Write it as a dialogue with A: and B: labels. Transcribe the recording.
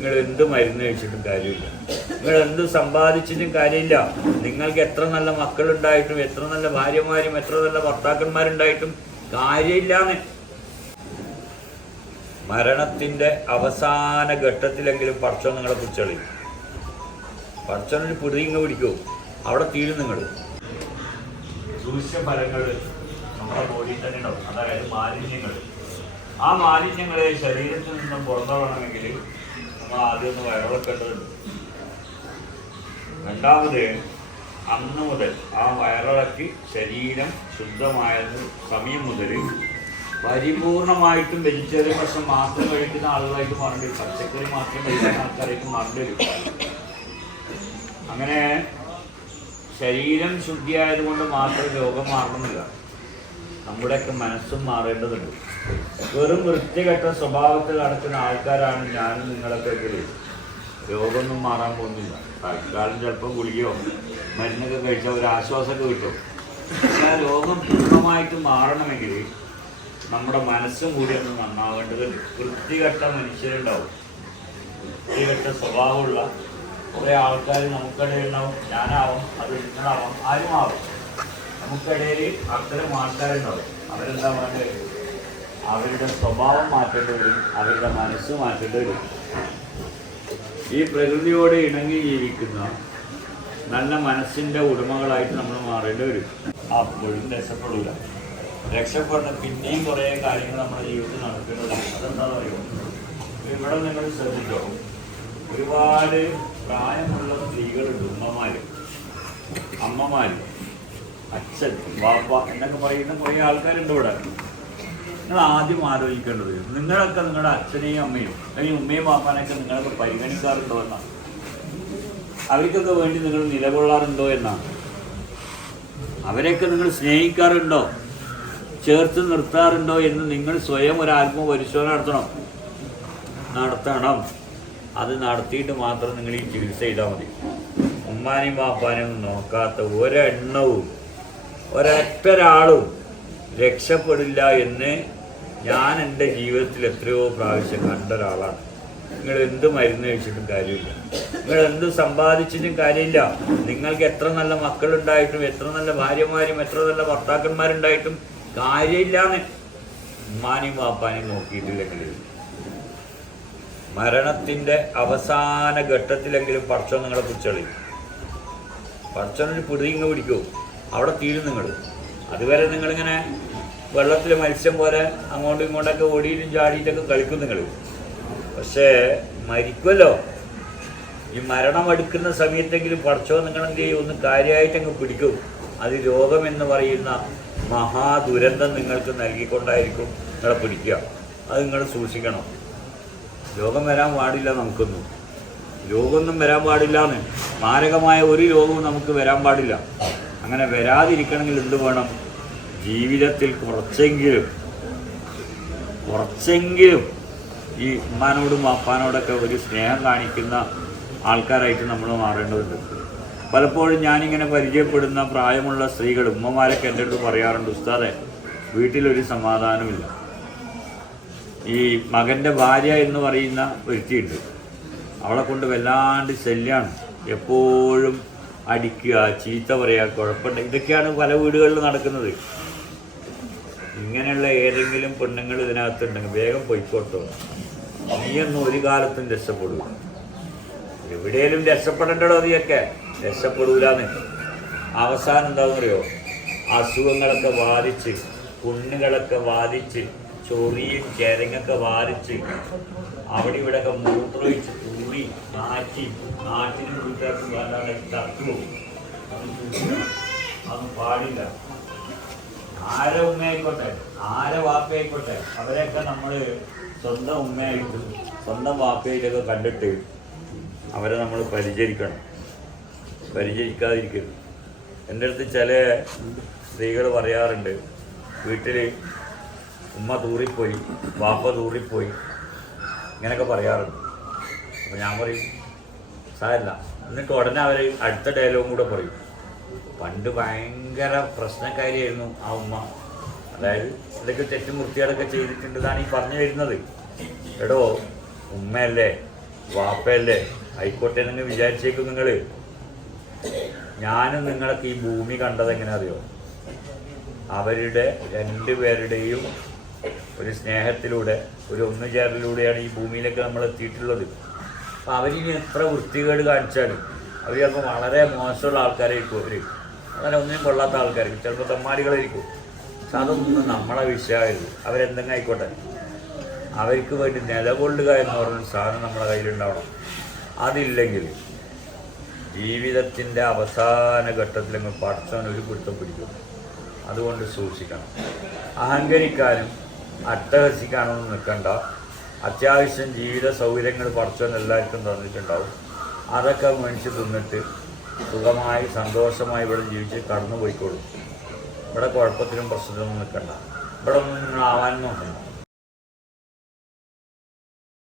A: നിങ്ങൾ എന്ത് മരുന്ന് കഴിച്ചിട്ടും കാര്യമില്ല. നിങ്ങൾ എന്ത് സമ്പാദിച്ചിട്ടും കാര്യമില്ല. നിങ്ങൾക്ക് എത്ര നല്ല മക്കളുണ്ടായിട്ടും എത്ര നല്ല ഭാര്യമാരും എത്ര നല്ല ഭർത്താക്കന്മാരുണ്ടായിട്ടും കാര്യമില്ലാന്ന്. മരണത്തിന്റെ അവസാന ഘട്ടത്തിലെങ്കിലും പടച്ചോ നിങ്ങളെ കുറിച്ചളി പടച്ചോനൊരു പിടിങ്ങ പിടിക്കൂ. അവിടെ തീരും നിങ്ങൾ. ദൂഷ്യഫലങ്ങൾ നമ്മുടെ ബോഡിയിൽ തന്നെ ഉണ്ടാവും. അതായത് മാലിന്യങ്ങൾ. ആ മാലിന്യങ്ങളെ ശരീരത്തിൽ നിന്നും പുറന്തള്ളണമെങ്കിൽ നമ്മൾ ആദ്യം ഒന്ന് വയറിളക്കേണ്ടതുണ്ട് രണ്ടാമത് അന്ന് മുതൽ ആ വയറിളക്കി ശരീരം ശുദ്ധമായത് സമയം മുതൽ പരിപൂർണമായിട്ടും വെജിറ്റേറിയൻ ഭക്ഷണം മാത്രം കഴിക്കുന്ന ആളുകളായിട്ട് മാറേണ്ടി വരും. പച്ചക്കറി മാത്രം കഴിക്കുന്ന ആൾക്കാരായിട്ട് മാറേണ്ടി വരും. അങ്ങനെ ശരീരം ശുദ്ധിയായതുകൊണ്ട് മാത്രം രോഗം മാറണമെന്നില്ല. നമ്മുടെയൊക്കെ മനസ്സും മാറേണ്ടതുണ്ട്. വെറും വൃത്തികെട്ട സ്വഭാവത്തിൽ നടക്കുന്ന ആൾക്കാരാണ് ഞാനും നിങ്ങളൊക്കെ രോഗമൊന്നും മാറാൻ പോകുന്നില്ല. തൽക്കാലം ചിലപ്പോൾ ഗുളികയോ മരുന്നൊക്കെ കഴിച്ചാൽ ഒരു ആശ്വാസമൊക്കെ കിട്ടും. പക്ഷേ രോഗം പൂർണമായിട്ട് മാറണമെങ്കിൽ നമ്മുടെ മനസ്സും കൂടി ഒന്ന് നന്നാവേണ്ടത് വൃത്തികെട്ട മനുഷ്യരുണ്ടാവും. വൃത്തികെട്ട സ്വഭാവമുള്ള കുറേ ആൾക്കാർ നമുക്കിടയിൽ ഉണ്ടാവും ഞാനാവും അത് നിങ്ങളാവാം ആവും നമുക്കിടയിൽ അത്തരം ആൾക്കാരുണ്ടാവും. അവരെന്താ വേണ്ടത് അവരുടെ സ്വഭാവം മാറ്റേണ്ടി വരും അവരുടെ മനസ്സ് മാറ്റേണ്ടി വരും. ഈ പ്രകൃതിയോട് ഇണങ്ങി ജീവിക്കുന്ന നല്ല മനസ്സിന്റെ ഉടമകളായിട്ട് നമ്മൾ മാറേണ്ടി വരും. അപ്പോഴും രക്ഷപ്പെടില്ല രക്ഷപ്പെടുന്ന പിന്നെയും കുറേ കാര്യങ്ങൾ നമ്മുടെ ജീവിതത്തിൽ നടക്കേണ്ടതാണ് അതെന്താണെന്ന് അറിയോ ഇവിടെ നിങ്ങൾ ശ്രദ്ധിച്ചോ? ഒരുപാട് പ്രായമുള്ള സ്ത്രീകളുണ്ട് ഉമ്മമാര്. അമ്മമാര്. അച്ഛൻ ബാപ്പ എന്നൊക്കെ പറയുന്ന കുറേ ആൾക്കാരുണ്ട് ഇവിടെ. നിങ്ങൾ ആദ്യം ആലോചിക്കേണ്ടത് നിങ്ങളൊക്കെ നിങ്ങളുടെ അച്ഛനെയും അമ്മയും അല്ലെങ്കിൽ ഉമ്മയും പാപ്പാനൊക്കെ നിങ്ങളൊക്കെ പരിഗണിക്കാറുണ്ടോ എന്നാണ്? അവർക്കൊക്കെ വേണ്ടി നിങ്ങൾ നിലകൊള്ളാറുണ്ടോ എന്നാണ്? അവരെയൊക്കെ നിങ്ങൾ സ്നേഹിക്കാറുണ്ടോ? ചേർത്ത് നിർത്താറുണ്ടോ എന്ന് നിങ്ങൾ സ്വയം ഒരു ആത്മപരിശോധന നടത്തണം. നടത്തണം. അത് നടത്തിയിട്ട് മാത്രം നിങ്ങൾ ഈ ചികിത്സ ചെയ്താൽ മതി. ഉമ്മാനെയും പാപ്പാനെയും നോക്കാത്ത ഒരെണ്ണവും ഒരൊറ്റ ഒരാളും രക്ഷപ്പെടില്ല എന്ന് ഞാൻ എന്റെ ജീവിതത്തിൽ എത്രയോ പ്രാവശ്യം കണ്ട ഒരാളാണ്. നിങ്ങൾ എന്ത് മരുന്ന് കഴിച്ചിട്ടും കാര്യമില്ല. നിങ്ങൾ എന്ത് സമ്പാദിച്ചിട്ടും കാര്യമില്ല. നിങ്ങൾക്ക് എത്ര നല്ല മക്കളുണ്ടായിട്ടും എത്ര നല്ല ഭാര്യമാരും എത്ര നല്ല ഭർത്താക്കന്മാരുണ്ടായിട്ടും കാര്യമില്ലാന്ന് ഉമ്മാനെയും വാപ്പാനെയും നോക്കിയിട്ടില്ലെങ്കിൽ മരണത്തിന്റെ അവസാന ഘട്ടത്തിലെങ്കിലും പടച്ചോൻ നിങ്ങളെ കുറിച്ചളി പടച്ചോനൊരു പിടിയിങ്ങ് പിടിക്കൂ. അവിടെ തീരും നിങ്ങൾ. അതുവരെ നിങ്ങളിങ്ങനെ വെള്ളത്തിൽ മത്സ്യം പോലെ അങ്ങോട്ടും ഇങ്ങോട്ടൊക്കെ ഓടിയിട്ടും ചാടിയിട്ടൊക്കെ കളിക്കും നിങ്ങൾ പക്ഷേ മരിക്കുമല്ലോ ഈ മരണം അടുക്കുന്ന സമയത്തെങ്കിലും പഠിച്ചോ നിങ്ങൾ എന്ത് ചെയ്യും? ഒന്ന് കാര്യമായിട്ടങ്ങ് പിടിക്കും. അത് രോഗമെന്ന് പറയുന്ന മഹാദുരന്തം നിങ്ങൾക്ക് നൽകിക്കൊണ്ടായിരിക്കും നിങ്ങളെ പിടിക്കുക. അത് നിങ്ങൾ സൂക്ഷിക്കണം. രോഗം വരാൻ പാടില്ല നമുക്കൊന്നും. രോഗമൊന്നും വരാൻ പാടില്ല എന്ന് മാരകമായ ഒരു രോഗവും നമുക്ക് വരാൻ പാടില്ല. അങ്ങനെ വരാതിരിക്കണമെങ്കിൽ എന്ത് വേണം? ജീവിതത്തിൽ കുറച്ചെങ്കിലും കുറച്ചെങ്കിലും ഈ ഉമ്മാനോടും അപ്പാനോടൊക്കെ ഒരു സ്നേഹം കാണിക്കുന്ന ആൾക്കാരായിട്ട് നമ്മൾ മാറേണ്ടതുണ്ട്. പലപ്പോഴും ഞാനിങ്ങനെ പരിചയപ്പെടുന്ന പ്രായമുള്ള സ്ത്രീകൾ ഉമ്മമാരൊക്കെ എന്റെ അടുത്ത് പറയാറുണ്ട് ഉസ്താദെ വീട്ടിലൊരു സമാധാനമില്ല. ഈ മകന്റെ ഭാര്യ എന്ന് പറയുന്ന ഒരുത്തിയുണ്ട് അവളെ കൊണ്ട് വല്ലാണ്ട് ശല്യമാണ് എപ്പോഴും അടിക്കുക ചീത്ത പറയുക കുഴപ്പമുണ്ട്. ഇതൊക്കെയാണ് പല വീടുകളിൽ നടക്കുന്നത്. ഇങ്ങനെയുള്ള ഏതെങ്കിലും പെണ്ണുങ്ങൾ ഇതിനകത്തുണ്ടെങ്കിൽ വേഗം പൊയ്ക്കോട്ടോ. നീയൊന്നും ഒരു കാലത്തും രക്ഷപ്പെടൂ എവിടെയും രക്ഷപ്പെടേണ്ടടോ നീയൊക്കെ? രക്ഷപ്പെടൂലെന്ന്. അവസാനം എന്താണെന്ന് അറിയോ അസുഖങ്ങളൊക്കെ ബാധിച്ച് പുണ്ണുകളൊക്കെ ബാധിച്ച് ചൊറിയും ചിരങ്ങൊക്കെ വാരിച്ച് അവിടെ ഇവിടെ ഒക്കെ മൂത്രമൊഴിച്ച് തൂറി നാറ്റി നാട്ടിന് വീട്ടുകാർക്ക് വല്ലാതെ തട്ടുമോ അതൊന്നും പാടില്ല. ആരെ ഉമ്മയായിക്കോട്ടെ? ആരെ വാപ്പയായിക്കോട്ടെ? അവരെയൊക്കെ നമ്മൾ സ്വന്തം ഉമ്മയായിട്ട് സ്വന്തം വാപ്പയായിട്ടൊക്കെ കണ്ടിട്ട് അവരെ നമ്മൾ പരിചരിക്കണം. പരിചരിക്കാതിരിക്കരുത്. എന്റെ അടുത്ത് ചില സ്ത്രീകൾ പറയാറുണ്ട് വീട്ടിൽ ഉമ്മ തൂറിപ്പോയി വാപ്പ തൂറിപ്പോയി ഇങ്ങനെയൊക്കെ പറയാറുണ്ട്. അപ്പോൾ ഞാൻ പറയും സാരല്ല. എന്നിട്ട് ഉടനെ അവർ അടുത്ത ഡയലോഗും കൂടെ പറയും. പണ്ട് ഭയങ്കര പ്രശ്നക്കാരിയായിരുന്നു ആ ഉമ്മ. അതായത് ഇതൊക്കെ തെറ്റും വൃത്തികളൊക്കെ ചെയ്തിട്ടുണ്ട് ഇതാണ് ഈ പറഞ്ഞു വരുന്നത്. എടോ ഉമ്മയല്ലേ വാപ്പയല്ലേ? ആയിക്കോട്ടെ നിങ്ങൾ വിചാരിച്ചേക്കും നിങ്ങൾ ഞാനും നിങ്ങളൊക്കെ ഈ ഭൂമി കണ്ടത് എങ്ങനെ അറിയോ? അവരുടെ രണ്ടുപേരുടെയും ഒരു സ്നേഹത്തിലൂടെ ഒരു ഒന്നുചേരലിലൂടെയാണ് ഈ ഭൂമിയിലേക്ക് നമ്മൾ എത്തിയിട്ടുള്ളത്. അപ്പം അവരിനി എത്ര വൃത്തികേട് കാണിച്ചാലും അവർ ചിലപ്പോൾ വളരെ മോശമുള്ള ആൾക്കാരായിരിക്കും അവർ അങ്ങനെ ഒന്നിനും കൊള്ളാത്ത ആൾക്കാരായിരിക്കും ചിലപ്പോൾ തമ്മാടികളായിരിക്കും പക്ഷെ അതൊന്നും നമ്മളെ വിഷയമായിരുന്നു അവരെന്തെങ്കിലും ആയിക്കോട്ടെ. അവർക്ക് വേണ്ടി നിലകൊള്ളുക എന്ന് പറഞ്ഞ സാധനം നമ്മുടെ കയ്യിലുണ്ടാവണം. അതില്ലെങ്കിൽ ജീവിതത്തിന്റെ അവസാന ഘട്ടത്തിൽ പഠിച്ചവൻ ഒരു പിടുത്തം പിടിക്കും. അതുകൊണ്ട് സൂക്ഷിക്കണം. അഹങ്കരിക്കാനും അട്ടഹസിക്കാനൊന്നും നിൽക്കണ്ട. അത്യാവശ്യം ജീവിത സൗകര്യങ്ങൾ പഠിച്ചവൻ എല്ലാവർക്കും തന്നിട്ടുണ്ടാവും. അതൊക്കെ മനുഷ്യ തിന്നിട്ട് സുഖമായി സന്തോഷമായി ഇവിടെ ജീവിച്ച് കടന്നു പോയിക്കോളും ഇവിടെ കുഴപ്പത്തിനും പ്രശ്നത്തിനൊന്നും നിൽക്കണ്ട. ഇവിടെ ഒന്നും നിങ്ങൾ ആവാൻ നോക്കണ്ട